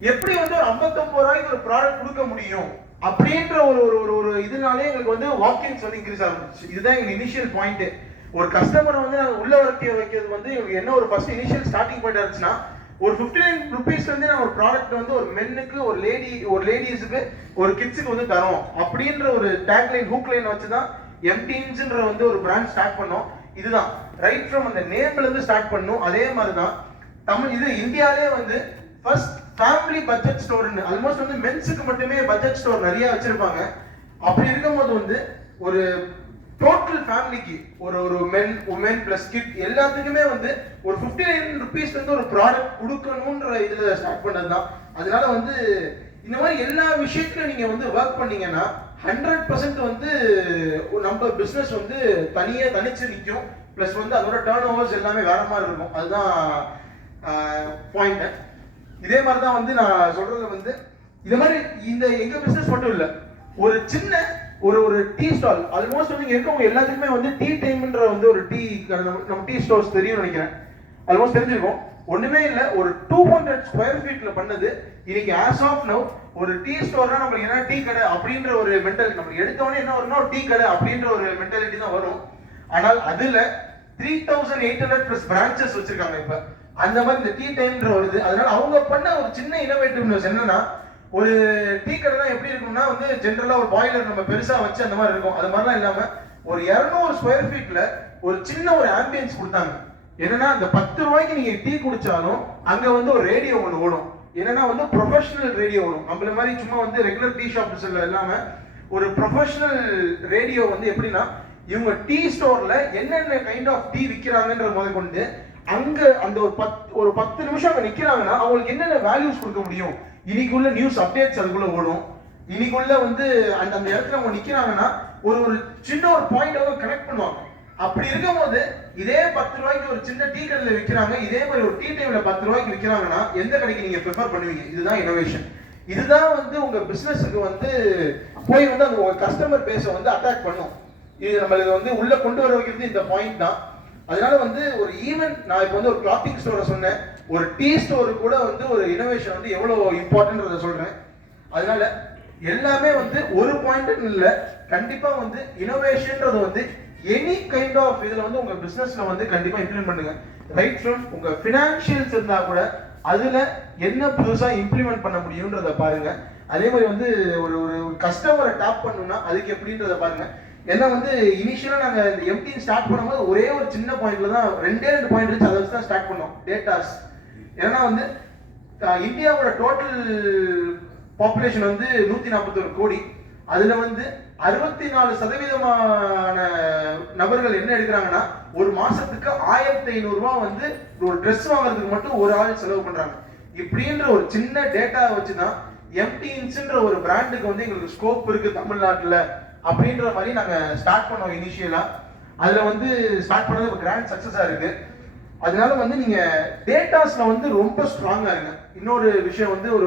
எப்படி வந்து ஒரு 59 ரூபாய்க்கு ஒரு ப்ராடக்ட் கொடுக்க முடியும் அப்படின்ற ஒரு ஒரு ஒரு இதனாலே எங்களுக்கு வந்து வாக்கிங்ஸ் வந்து இன்க்ரீஸ் ஆகிருச்சு. இதுதான் எங்க இனிஷியல் பாயிண்ட். ஒரு கஸ்டமரை வந்து நாங்கள் உள்ள வைக்கிறது வந்து எங்களுக்கு என்ன ஒரு ஃபர்ஸ்ட் இனிஷியல் ஸ்டார்டிங் பாயிண்ட் இருந்துச்சுன்னா, ஒரு 59 ருபீஸ் வந்து நான் ஒரு ப்ராடக்ட் வந்து ஒரு மென்னுக்கு ஒரு லேடிஸுக்கு ஒரு கிட்ஸுக்கு வந்து தரோம் அப்படின்ற ஒரு டேக்லைன் ஹூக்லைன் வச்சு தான் எம்டீன்ஸ்ன்ற வந்து ஒரு பிராண்ட் ஸ்டார்ட் பண்ணோம். இதுதான் ரைட் ஃப்ரம் அந்த நேம்ல இருந்து ஸ்டார்ட் பண்ணோம். அதே மாதிரி தான் இது இந்தியாவிலே வந்து ஃபர்ஸ்ட் ஃபேமிலி பட்ஜெட் ஸ்டோர்னு ஆல்மோஸ்ட் வந்து மென்ஸுக்கு மட்டுமே பட்ஜெட் ஸ்டோர் நிறைய வச்சிருப்பாங்க. அப்படி இருக்கும்போது வந்து ஒரு டோட்டல் ஃபேமிலிக்கு ஒரு மென் உமன் பிளஸ் கிட் எல்லாத்துக்குமே வந்து ஒரு 59 ருபீஸ் வந்து ஒரு ப்ராடக்ட் கொடுக்கணும்ன்ற இதுல ஸ்டார்ட் பண்ணது தான். அதனால வந்து இந்த மாதிரி எல்லா விஷயத்திலும் நீங்க வந்து ஒர்க் பண்ணீங்கன்னா 100% வந்து நம்ம பிசினஸ் வந்து தனிச்சு நிற்கும். பிளஸ் வந்து அதோட டர்ன் ஓவர்ஸ் எல்லாமே வேற மாதிரி இருக்கும். அதுதான் பாயிண்ட். இதே மாதிரி தான் வந்து நான் சொல்றது வந்து இதே மாதிரி இந்த எங்க பிசினஸ் மட்டும் இல்ல, ஒரு சின்ன ஒரு டீ ஸ்டால் ஆல்மோஸ்ட் வந்து இங்க இருக்கவங்க எல்லாத்துக்குமே வந்து டீ டைம்ன்ற வந்து ஒரு டீ நம்ம டீ ஸ்டால்ஸ் தெரியும் நினைக்கிறேன். ஆல்மோஸ்ட் தெரிஞ்சிருக்கும். ஒண்ணுமே இல்ல, ஒரு 200 ஸ்கொயர் ஃபீட்ல பண்ணது. இன்னைக்கு ஆஸ் ஆஃப் நவ் ஒரு டீ ஸ்டோர்னா நம்மளுக்கு என்ன டீ கடை அப்படின்ற ஒரு மென்டாலிட்டி, நம்ம எடுத்தவொடனே என்ன வரும்னா டீ கடை அப்படின்ற ஒரு மென்டாலிட்டி தான் வரும். ஆனால் அதுல 3800 பிளஸ் பிரான்ச்சஸ் வச்சிருக்காங்க இப்ப. அந்த மாதிரி இந்த டீ டைம்ன்ற வருது. அதனால அவங்க பண்ண ஒரு சின்ன இனோவேட்டிவ்னஸ் என்னன்னா, ஒரு டீ கடை எப்படி இருக்கும்னா வந்து ஜென்ரலா ஒரு பாய்லர் நம்ம பெருசா வச்சு அந்த மாதிரி இருக்கும். அது மாதிரிலாம் இல்லாம ஒரு 200 ஸ்கொயர் ஃபீட்ல ஒரு சின்ன ஒரு ஆம்பியன்ஸ் கொடுத்தாங்க. என்னன்னா அந்த 10 ரூபாய்க்கு நீங்க டீ குடிச்சாலும் அங்க வந்து ஒரு ரேடியோ ஒன்று ஓடும். என்னன்னா வந்து ப்ரொஃபஷனல் ரேடியோ ஓடும். நம்மள மாதிரி சும்மா வந்து ரெகுலர் டீ ஷாப்ஸ் இல்லாம ஒரு ப்ரொஃபஷனல் ரேடியோ வந்து எப்படின்னா, இவங்க டீ ஸ்டோர்ல என்னென்ன கைண்ட் ஆஃப் டீ விற்கிறாங்கன்ற முதல் கொண்டு அங்க அந்த ஒரு 10 நிமிஷம் அங்க நிக்கிறாங்கன்னா அவங்களுக்கு என்னென்ன வேல்யூஸ் கொடுக்க முடியும், இன்னைக்குள்ள நியூஸ் அப்டேட்ஸ் அதுக்குள்ள ஓடும். இன்னைக்குள்ள வந்து அந்த இடத்துல அவங்க நிக்கிறாங்கன்னா ஒரு சின்ன ஒரு பாயிண்ட் அவங்க கனெக்ட் பண்ணுவாங்க. அப்படி இருக்கும்போது இதே 10 ரூபாய்க்கு ஒரு சின்ன டீ கடையில விற்கிறாங்க, இதே மாதிரி ஒரு டீ டைம்ல 10 ரூபாய்க்கு விற்கிறாங்கன்னா எந்த கடைக்கு நீங்க ப்ரிஃபர் பண்ணுவீங்க? இதுதான் இனோவேஷன். இதுதான் வந்து உங்க பிசினஸுக்கு வந்து போய் வந்து அந்த உங்க கஸ்டமர் பேஸை வந்து அட்டாக் பண்ணும். இது நம்மளுக்கு வந்து உள்ள கொண்டு வர வைக்கிறது இந்த பாயிண்ட் தான். அதனால வந்து ஒரு ஈவென்ட், நான் இப்போ வந்து ஒரு கிளாத்திங் ஸ்டோரை சொன்னேன், ஒரு டீ ஸ்டோரு கூட வந்து ஒரு இனோவேஷன் வந்து எவ்வளவு இம்பார்ட்டன்ட்ன்றத சொல்றேன். அதனால எல்லாமே வந்து ஒரு பாயிண்ட் இல்ல, கண்டிப்பா வந்து இனோவேஷன்ன்றது வந்து எனி கைண்ட் ஆஃப் இதுல வந்து உங்க பிசினஸ்ல வந்து கண்டிப்பா இம்ப்ளிமெண்ட் பண்ணுங்க. ரைட் ஃப்ரம் உங்க ஃபினான்ஷியல்ஸ் இருந்தா கூட அதுல என்ன புதுசா இம்ப்ளிமெண்ட் பண்ண முடியும்ன்றத பாருங்க. அதே மாதிரி வந்து ஒரு கஸ்டமரை டாப் பண்ணணும்னா அதுக்கு எப்படின்றத பாருங்க. ஏன்னா வந்து இனிஷியலா நாங்க எம்டி ஸ்டார்ட் பண்ணும்போது ஒரே ஒரு சின்ன பாயிண்ட்ல தான் 2 பாயிண்ட் இருந்துச்சு. அதை வச்சு தான் ஸ்டார்ட் பண்ணோம், டேட்டாஸ். ஏன்னா வந்து இந்தியாவோட டோட்டல் பாப்புலேஷன் வந்து 141 கோடி. அதுல வந்து 64% நபர்கள் என்ன எடுக்கிறாங்கன்னா ஒரு மாசத்துக்கு 1500 ரூபாய் வந்து ஒரு ட்ரெஸ் வாங்குறதுக்கு மட்டும் ஒரு ஆள் செலவு பண்றாங்க. இப்படின்ற ஒரு சின்ன டேட்டா வச்சுதான் எம்டீன்ஸ்ன்ற ஒரு பிராண்டுக்கு வந்து எங்களுக்கு ஸ்கோப் இருக்கு தமிழ்நாட்டுல அப்படின்ற மாதிரி நாங்க ஸ்டார்ட் பண்ணோம் இனிஷியலா. அதுல வந்து ஸ்டார்ட் பண்ணது கிராண்ட் சக்சஸா இருக்கு. அதனால வந்து நீங்க டேட்டாஸ்ல வந்து ரொம்ப ஸ்ட்ராங்கா இருங்க. இன்னொரு விஷயம் வந்து ஒரு